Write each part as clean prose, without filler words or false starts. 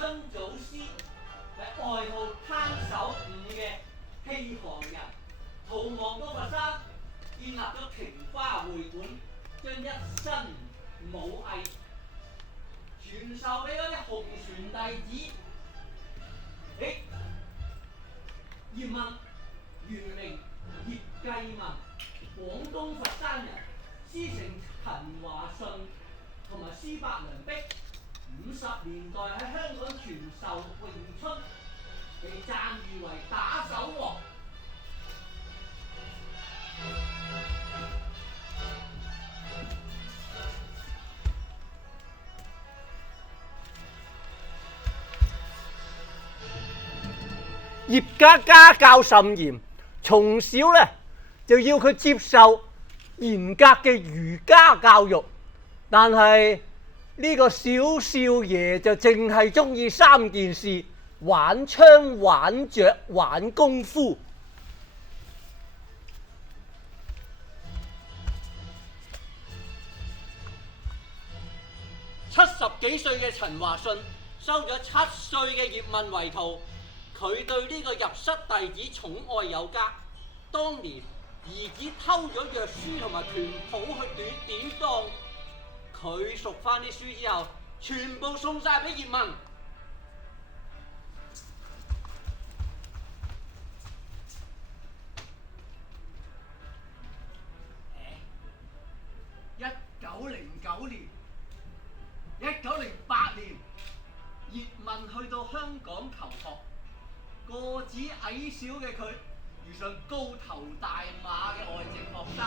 春祖師係外號攤手五嘅戲行人，逃亡到佛山，建立咗瓊花會館，將一身武藝傳授俾嗰啲紅船弟子。葉問原名葉繼文，廣東佛山人，師承陳華順同埋施伯良璧。50年代喺香港傳授詠春，被讚譽為打手王。葉家家教甚嚴，從小呢就要佢接受嚴格嘅儒家教育，但係呢個小少爺就淨係中意3件事：玩槍、玩雀、玩功夫。70幾歲嘅陳華順收咗7歲嘅葉問為徒。佢對呢個入室弟子寵愛有加，當年兒子偷咗藥書同埋拳譜去典當，佢熟翻啲書之後，全部送晒俾葉問。1909年、1908年，葉問去到香港求學。個子矮小嘅佢遇上高頭大馬嘅外籍學生，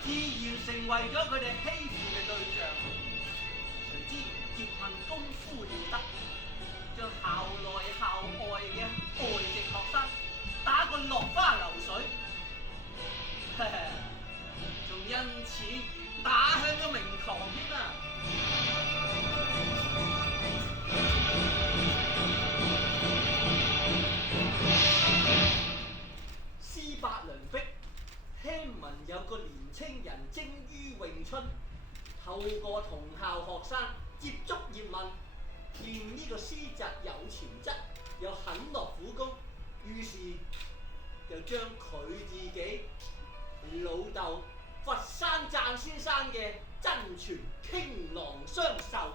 自然成為咗佢哋欺負嘅對象。誰知葉問功夫了得，將校內校外嘅外籍學生打個落花流水，仲因此而打響咗名堂添啊！施伯良璧聽聞有個年青人精於詠春，透過同校學生接觸葉問，見呢個師侄有潛質，又肯落苦功，於是就將佢自己老豆佛山贊先生嘅真傳傾囊相授。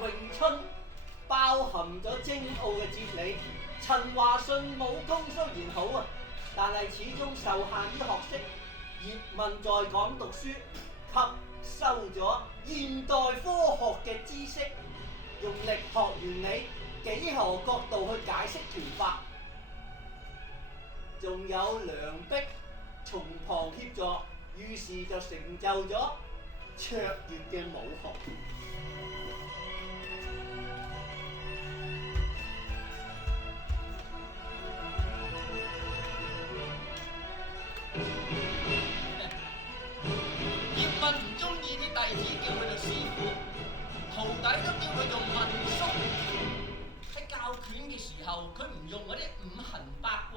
詠春包含咗精奧嘅哲理，陳華順武功雖然好啊，但係始終受限於學識。葉問在港讀書，吸收咗現代科學嘅知識，用力學原理、幾何角度去解釋拳法，仲有梁璧從旁協助，於是就成就咗卓越嘅武學。葉問唔中意啲弟子叫佢做師傅，徒弟都叫佢做問叔。喺教拳嘅時候，佢唔用嗰啲五行八卦、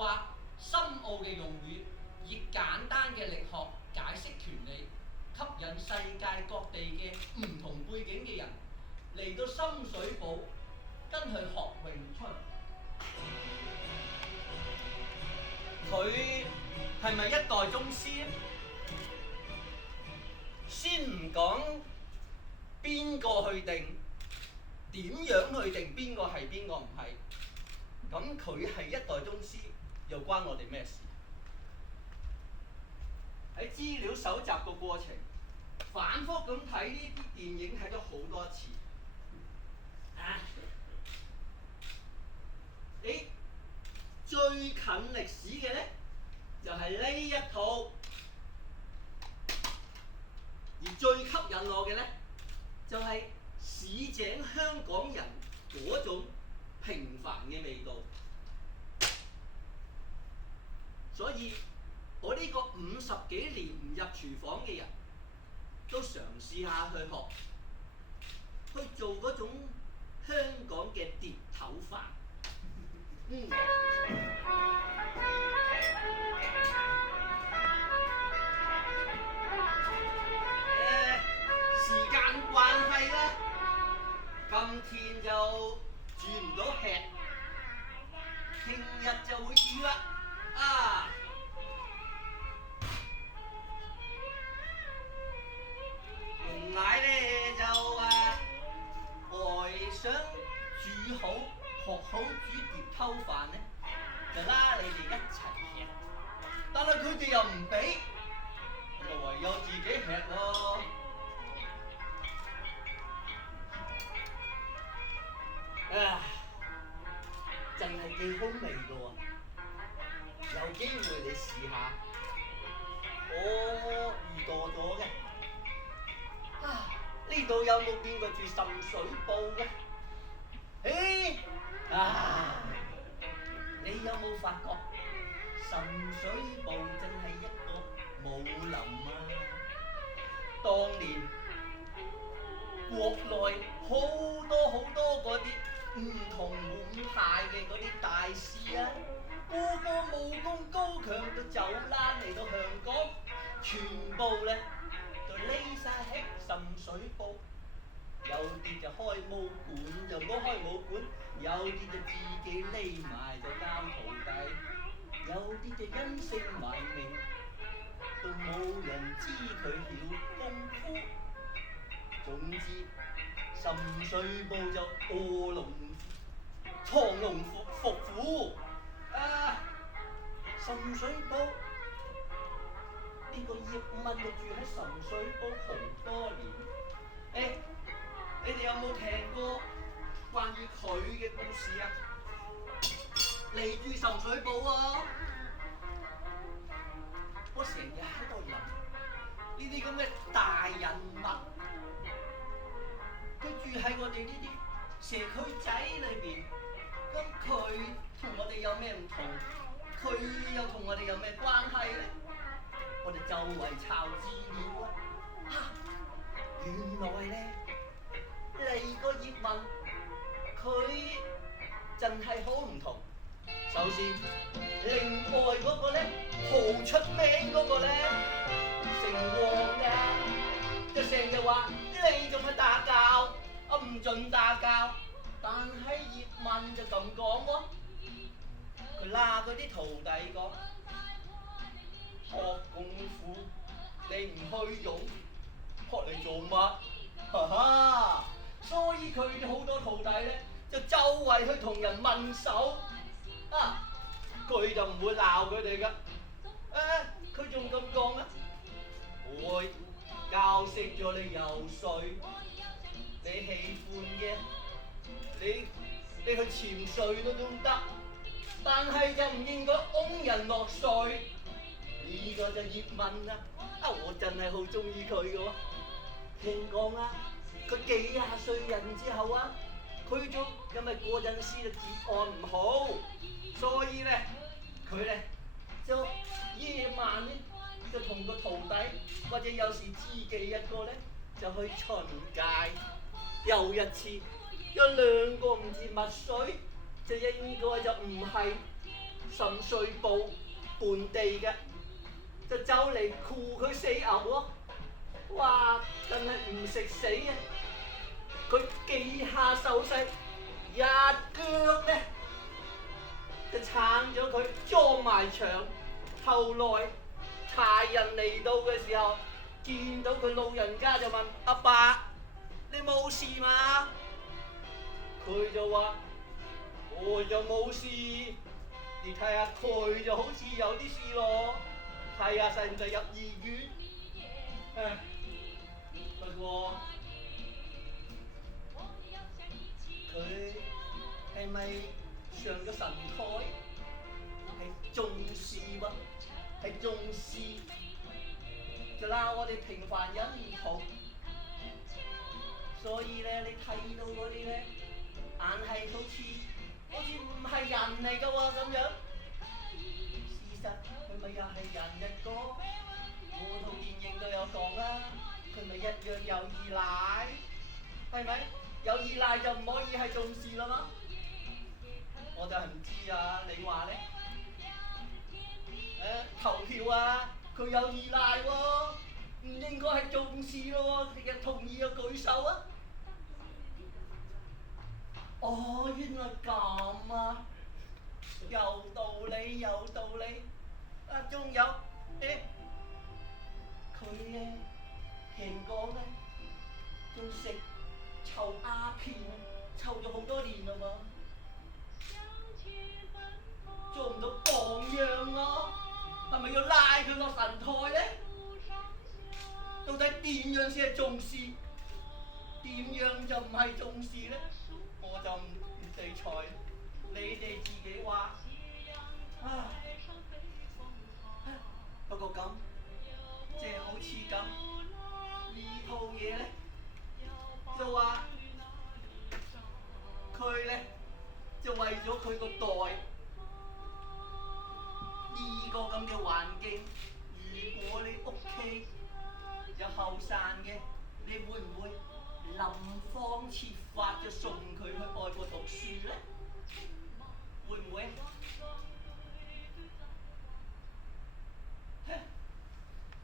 深奧嘅用語，以簡單嘅力學解釋拳理，吸引世界各地嘅唔同背景嘅人嚟到深水埗跟佢學詠春。佢係咪一代宗師咧？先唔講邊個去定，點樣去定邊個係邊個唔係，咁佢係一代宗師，又關我哋咩事？喺資料搜集個過程，反覆咁睇呢啲電影睇咗好多次。你最近歷史嘅咧，就係呢一套。而最吸引我嘅呢，就係市井香港人嗰種平凡嘅味道。所以我呢個50幾年唔入廚房嘅人，都嘗試下去學，去做嗰種香港嘅碟頭飯。時間關係咧，今天就煮唔到吃，聽日就會煮啦。龍奶咧就想煮好學好煮碟頭飯咧，就拉你哋一齊吃，但係佢哋又唔俾，就唯有自己吃咯。真係幾好味㗎喎！有機會你試下。我遇到咗嘅。呢度有冇邊個住滲水埗嘅？你有冇發覺滲水埗真係一個武林啊？當年國內好多嗰啲唔同門派嘅嗰啲大師啊，個個武功高強到走爛嚟到香港，全部咧就匿晒喺滲水埗。有啲就開武館就唔好開武館，有啲就自己匿埋就教徒弟，有啲就隱姓埋名，都冇人知佢曉功夫。總之，滲水埗就臥龍藏龍伏虎。滲水埗呢個葉問就住喺滲水埗好多年。你哋有冇聽過關於佢嘅故事啊？你住滲水埗喎，我成日喺度諗呢啲咁嘅大人物，佢住喺我哋呢啲社區仔裏邊，咁佢同我哋有咩唔同？佢又同我哋有咩關係咧？我哋周圍抄資料原來咧。你個葉問，佢真係好唔同。首先，另外嗰個咧，好出名嗰個咧，姓黃㗎，就成日話你仲係打交，唔准打交。但係葉問就咁講喎，佢拉佢啲徒弟講，學功夫你唔去用，學嚟做乜？哈哈！所以佢哋好多徒弟咧，就周圍去同人問手，佢就唔會鬧佢哋噶。佢仲咁講啊，我教識咗你游水，你喜歡嘅，你去潛水都得，但係就唔應該㧬人落水。呢個就葉問啦，我真係好中意佢嘅喎。聽講啊，佢幾廿歲人之後啊，佢就因為嗰陣時嘅治安唔好，所以咧佢咧就夜晚咧就同個徒弟或者有時自己一個咧就去巡街。有一次有兩個唔知乜水，就應該就唔係滲水埗本地嘅，就走嚟箍佢死牛喎。哇！真係唔食死啊！佢幾下手勢，一腳咧就撐咗佢，撞埋牆。後來差人嚟到嘅時候，見到佢老人家就問：阿伯，你冇事嘛？佢就話：我就冇事，你睇下佢就好似有啲事咯，睇下使唔使入醫院？不過佢係咪上咗神台？係中士喎，係中士，就鬧我哋平凡人唔同。所以咧，你睇到嗰啲咧，硬係好似唔係人嚟㗎喎咁樣。事實佢咪又係人一個？我套電影都有講啦。佢咪一樣有二奶，係咪？有依賴就唔可以係重視啦嘛？我就係唔知啊，你話咧？投票啊，佢有依賴喎，唔應該係重視咯喎，你嘅同意嘅舉手啊！哦，原來咁啊，有道理有道理。啊，仲有佢咧聽講咧，仲食抽鴉片，抽咗好多年啦喎，做唔到榜樣咯，係咪要拉佢落神台咧？到底點樣先係重視？點樣就唔係重視咧？我就唔對賽，你哋自己話。不過咁，即係好似咁呢套嘢咧，就話佢咧就為咗佢個袋呢個咁嘅環境，如果你屋企有後生嘅，你會唔會諗方設法就送佢去外國讀書咧？